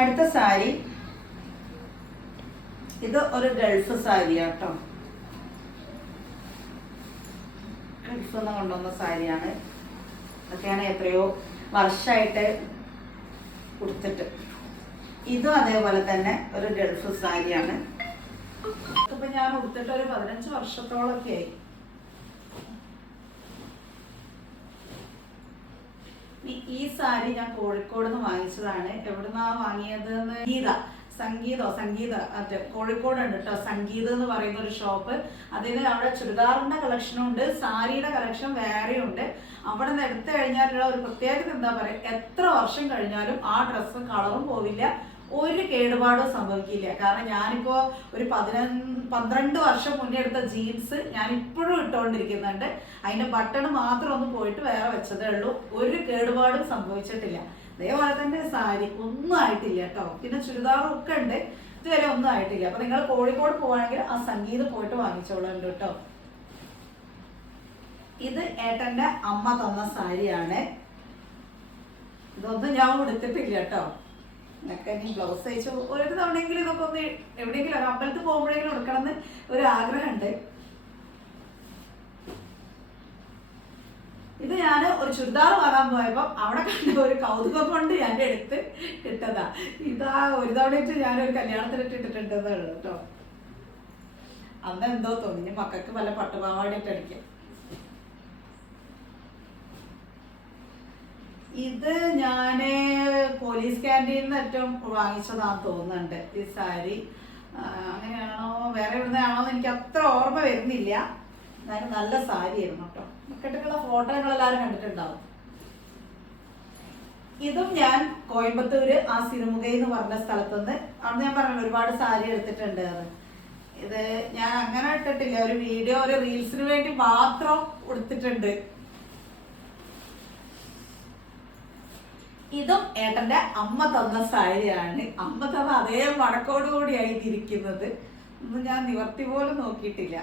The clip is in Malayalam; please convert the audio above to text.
അടുത്ത സാരി ഇത് ഒരു ഗൾഫ് സാരിയാട്ടോ. ഗൾഫിൽ നിന്ന് കൊണ്ടുവന്ന സാരിയാണ്. അതൊക്കെയാണ് എത്രയോ വർഷമായിട്ട് കൊടുത്തിട്ട്. ഇതും അതേപോലെ തന്നെ ഒരു ഗൾഫ് സാരിയാണ്. ഇപ്പൊ ഞാൻ കൊടുത്തിട്ട് ഒരു 15 വർഷത്തോളൊക്കെ ആയി. ഈ സാരി ഞാൻ കോഴിക്കോട് നിന്ന് വാങ്ങിച്ചതാണ്. എവിടുന്നാ വാങ്ങിയത്? സംഗീത കോഴിക്കോട് ഉണ്ട് കേട്ടോ. സംഗീതം എന്ന് പറയുന്ന ഒരു ഷോപ്പ്. അതിന് അവിടെ ചുരിദാറിന്റെ കളക്ഷനും ഉണ്ട്, സാരിയുടെ കളക്ഷൻ വേറെ ഉണ്ട്. അവിടെ നിന്ന് എടുത്തു കഴിഞ്ഞാലുള്ള ഒരു പ്രത്യേകത എന്താ പറയുക, എത്ര വർഷം കഴിഞ്ഞാലും ആ ഡ്രസ്സും കളറും പോവില്ല, ഒരു കേടുപാടും സംഭവിക്കില്ല. കാരണം ഞാനിപ്പോ ഒരു 12 വർഷം മുന്നേ എടുത്ത ജീൻസ് ഞാൻ ഇപ്പോഴും ഇട്ടുകൊണ്ടിരിക്കുന്നുണ്ട്. അതിന്റെ ബട്ടൺ മാത്രം ഒന്ന് പോയിട്ട് വേറെ വെച്ചതേ ഉള്ളൂ. ഒരു കേടുപാടും സംഭവിച്ചിട്ടില്ല. അതേപോലെ തന്നെ സാരി ഒന്നും ആയിട്ടില്ല കേട്ടോ. പിന്നെ ചുരിദാറും ഒക്കെ ഉണ്ട്, ഇതുവരെ ഒന്നും ആയിട്ടില്ല. അപ്പൊ നിങ്ങൾ കോഴിക്കോട് പോവാണെങ്കിൽ ആ സംഗീതം പോയിട്ട് വാങ്ങിച്ചോളുണ്ട് കേട്ടോ. ഇത് ഏട്ടന്റെ അമ്മ തന്ന സാരിയാണ്. ഇതൊന്നും ഞാൻ ഉടുത്തിട്ടില്ല കേട്ടോ. എന്നൊക്കെ ഇനി ബ്ലൗസ് തയ്ച്ചു ഒരു തവണയെങ്കിലും ഇതൊക്കെ ഒന്ന് എവിടെയെങ്കിലും ഒരു അമ്പലത്തിൽ പോകുമ്പോഴെങ്കിലും എടുക്കണം എന്ന് ഒരു ആഗ്രഹമുണ്ട്. ഇത് ഞാൻ ഒരു ചുരിദാർ വാങ്ങാൻ പോയപ്പോ അവിടെ കണ്ട ഒരു കൗതുകം കൊണ്ട് ഞാൻ എടുത്ത് ഇട്ടതാ. ഇതാ ഒരു തവണയിട്ട് ഞാനൊരു കല്യാണത്തിനിട്ട് ഇട്ടിട്ടുണ്ടെന്നേ ഉള്ളൂ കേട്ടോ. അന്ന് എന്തോ തോന്നി മക്കൾക്ക് വല്ല പട്ടുപാവാടിയിട്ട് അടിക്കാം. ഇത് ഞാന് പോലീസ് ക്യാൻറ്റീനിൽ നിന്ന് ഏറ്റവും വാങ്ങിച്ചതാന്ന് തോന്നുന്നുണ്ട് ഈ സാരി. അങ്ങനെയാണോ വേറെ എവിടുന്നാണോ എന്ന് എനിക്ക് അത്ര ഓർമ്മ വരുന്നില്ല. എന്നാലും നല്ല സാരി ആയിരുന്നു കേട്ടോ. ഇട്ടിട്ടുള്ള ഫോട്ടോ നിങ്ങളെല്ലാവരും കണ്ടിട്ടുണ്ടാവും. ഇതും ഞാൻ കോയമ്പത്തൂര് ആ സിരുമുഖ എന്ന് പറഞ്ഞ സ്ഥലത്തുനിന്ന്, അന്ന് ഞാൻ പറഞ്ഞല്ലോ ഒരുപാട് സാരി എടുത്തിട്ടുണ്ട്. ഇത് ഞാൻ അങ്ങനെ ഇട്ടിട്ടില്ല, ഒരു വീഡിയോ ഒരു റീൽസിന് വേണ്ടി മാത്രം എടുത്തിട്ടുണ്ട്. ഇതും ഏട്ടന്റെ അമ്മ തന്ന സാരിയാണ്. അമ്മ തന്ന അതേ മടക്കോടുകൂടിയായി ഇരിക്കുന്നത്. ഒന്നും ഞാൻ നിവർത്തി പോലും നോക്കിയിട്ടില്ല.